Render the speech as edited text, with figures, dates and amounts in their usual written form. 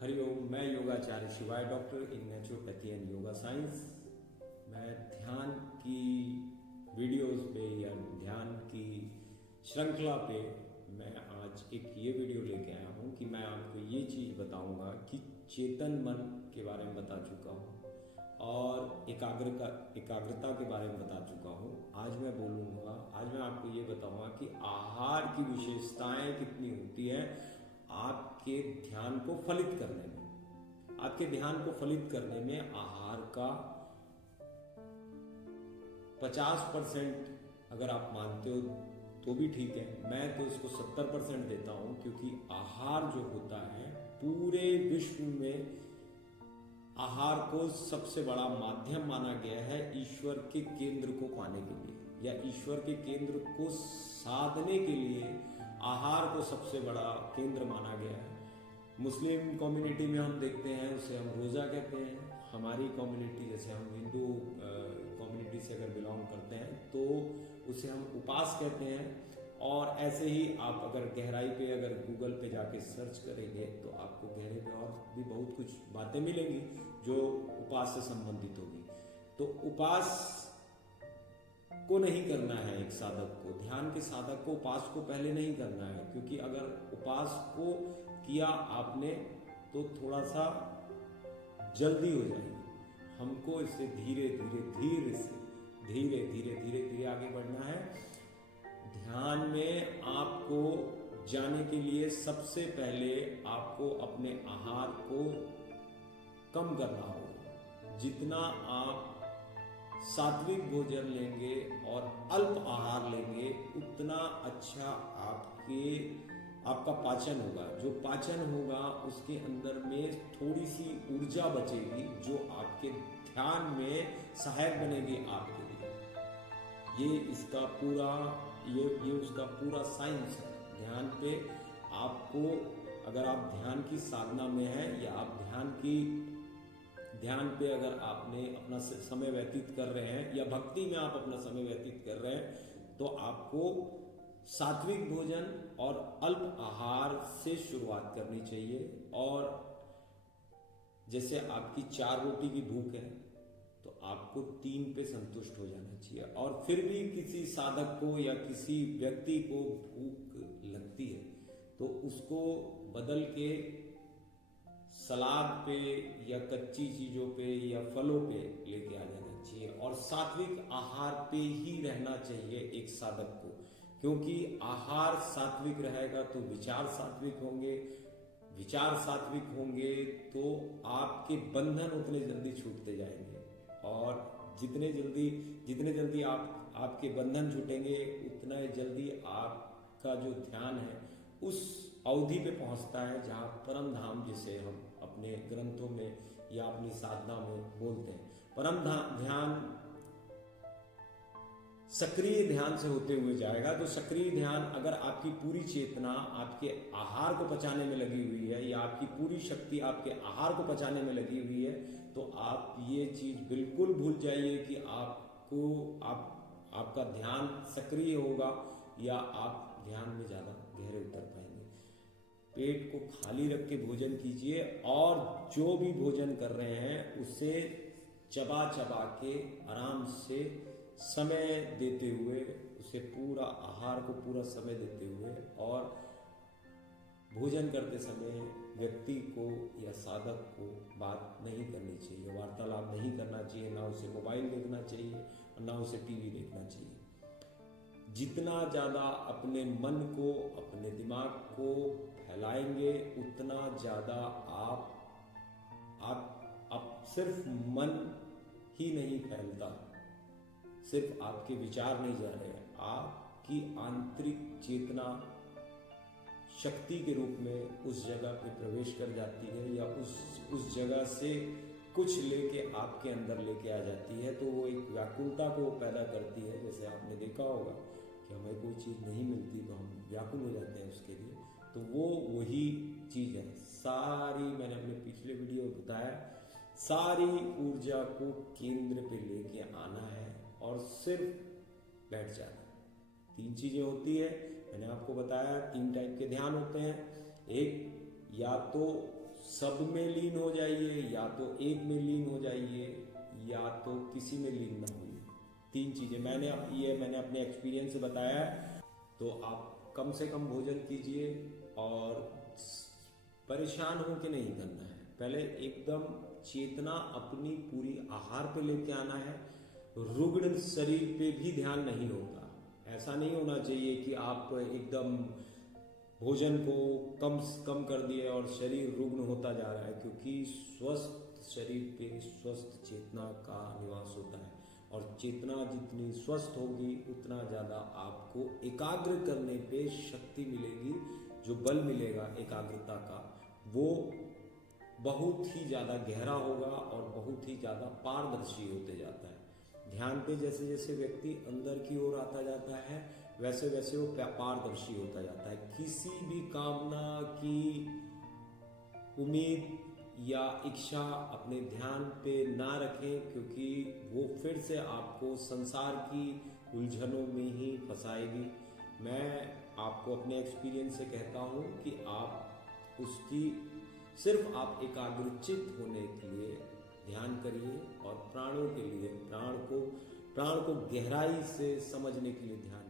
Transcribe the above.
हरिओम। मैं योगाचार्य शिवाय doctor in naturopathy and yoga science. मैं ध्यान की वीडियोस पे या ध्यान की श्रृंखला पे मैं आज एक ये वीडियो लेके आया हूँ कि मैं आपको ये चीज़ बताऊंगा कि चेतन मन के बारे में बता चुका हूँ और एकाग्रता के बारे में बता चुका हूँ। आज मैं बोलूँगा, आज मैं आपको ये बताऊँगा कि आहार की विशेषताएं कितनी होती है आपके ध्यान को फलित करने में। आपके ध्यान को फलित करने में आहार का 50% अगर आप मानते हो तो भी ठीक है। मैं तो इसको 70% देता हूं, क्योंकि आहार जो होता है पूरे विश्व में आहार को सबसे बड़ा माध्यम माना गया है ईश्वर के केंद्र को पाने के लिए, या ईश्वर के केंद्र को साधने के लिए आहार को सबसे बड़ा केंद्र माना गया है। मुस्लिम कम्युनिटी में हम देखते हैं उसे हम रोज़ा कहते हैं। हमारी कम्युनिटी, जैसे हम हिंदू कम्युनिटी से अगर बिलोंग करते हैं तो उसे हम उपास कहते हैं। और ऐसे ही आप अगर गहराई पे अगर गूगल पे जाके सर्च करेंगे तो आपको गहरे पे और भी बहुत कुछ बातें मिलेंगी जो उपास से संबंधित होगी। तो उपास को नहीं करना है एक साधक को, ध्यान के साधक को उपास को पहले नहीं करना है, क्योंकि अगर उपास को किया आपने तो थोड़ा सा जल्दी हो जाएगी। हमको इससे धीरे धीरे आगे बढ़ना है। ध्यान में आपको जाने के लिए सबसे पहले आपको अपने आहार को कम करना होगा। जितना आप सात्विक भोजन लेंगे और अल्प आहार लेंगे उतना अच्छा आपका पाचन होगा। जो पाचन होगा उसके अंदर में थोड़ी सी ऊर्जा बचेगी जो आपके ध्यान में सहायक बनेगी आपके लिए। ये इसका पूरा ये उसका पूरा साइंस है। ध्यान पे आपको, अगर आप ध्यान की साधना में हैं या आप ध्यान पे अगर आपने अपना समय व्यतीत कर रहे हैं या भक्ति में आप अपना समय व्यतीत कर रहे हैं, तो आपको सात्विक भोजन और अल्प आहार से शुरुआत करनी चाहिए। और जैसे आपकी 4 रोटी की भूख है तो आपको 3 पे संतुष्ट हो जाना चाहिए। और फिर भी किसी साधक को या किसी व्यक्ति को भूख लगती है तो उसको बदल के सलाद पे या कच्ची चीजों पे या फलों पे लेके आ जाना चाहिए। और सात्विक आहार पे ही रहना चाहिए एक साधक को, क्योंकि आहार सात्विक रहेगा तो विचार सात्विक होंगे। विचार सात्विक होंगे तो आपके बंधन उतने जल्दी छूटते जाएंगे। और जितने जल्दी आपके बंधन छूटेंगे उतना जल्दी आपका जो ध्यान है उस अवधि पे पहुंचता है जहां परम धाम, जिसे हम अपने ग्रंथों में या अपनी साधना में बोलते हैं। परम ध्यान सक्रिय ध्यान से होते हुए जाएगा। तो सक्रिय ध्यान, अगर आपकी पूरी चेतना आपके आहार को पचाने में लगी हुई है या आपकी पूरी शक्ति आपके आहार को पचाने में लगी हुई है, तो आप ये चीज बिल्कुल भूल जाइए कि आपका ध्यान सक्रिय होगा या आप ध्यान में ज्यादा गहरे उतर पाएंगे। पेट को खाली रख के भोजन कीजिए और जो भी भोजन कर रहे हैं उसे चबा के आराम से समय देते हुए, उसे पूरा आहार को पूरा समय देते हुए, और भोजन करते समय व्यक्ति को या साधक को बात नहीं करनी चाहिए, वार्तालाप नहीं करना चाहिए, ना उसे मोबाइल देखना चाहिए और ना उसे टीवी देखना चाहिए। जितना ज्यादा अपने मन को, अपने दिमाग को फैलाएंगे उतना ज्यादा आप सिर्फ मन ही नहीं फैलता, सिर्फ आपके विचार नहीं जा रहे हैं, आपकी आंतरिक चेतना शक्ति के रूप में उस जगह पे प्रवेश कर जाती है या उस जगह से कुछ लेके आपके अंदर लेके आ जाती है। तो वो एक व्याकुलता को पैदा करती है। जैसे आपने देखा होगा कि हमें कोई चीज़ नहीं मिलती तो हम व्याकुल हो जाते हैं उसके लिए, तो वो वही चीज़ है। सारी, मैंने अपने पिछले वीडियो में बताया, सारी ऊर्जा को केंद्र पे लेके आना है और सिर्फ बैठ जाना। 3 चीजें होती है, मैंने आपको बताया 3 टाइप के ध्यान होते हैं। एक, या तो सब में लीन हो जाइए, या तो एक में लीन हो जाइए, या तो किसी में लीन ना होइए। 3 चीजें मैंने अपने एक्सपीरियंस से बताया है। तो आप कम से कम भोजन कीजिए और परेशान होके नहीं करना है। पहले एकदम चेतना अपनी पूरी आहार पे लेके आना है। रुग्ण शरीर पे भी ध्यान नहीं होता। ऐसा नहीं होना चाहिए कि आप एकदम भोजन को कम कर दिए और शरीर रुग्ण होता जा रहा है, क्योंकि स्वस्थ शरीर पे स्वस्थ चेतना का निवास होता है। और चेतना जितनी स्वस्थ होगी उतना ज़्यादा आपको एकाग्र करने पे शक्ति मिलेगी। जो बल मिलेगा एकाग्रता का, वो बहुत ही ज़्यादा गहरा होगा और बहुत ही ज़्यादा पारदर्शी होते जाता है। ध्यान पे जैसे जैसे व्यक्ति अंदर की ओर आता जाता है, वैसे वैसे वो पारदर्शी होता जाता है। किसी भी कामना की उम्मीद या इच्छा अपने ध्यान पे ना रखें, क्योंकि वो फिर से आपको संसार की उलझनों में ही फंसाएगी। मैं आपको अपने एक्सपीरियंस से कहता हूँ कि आप उसकी सिर्फ आप एकाग्रचित होने के लिए ध्यान करिए और प्राणों के लिए प्राण को गहराई से समझने के लिए ध्यान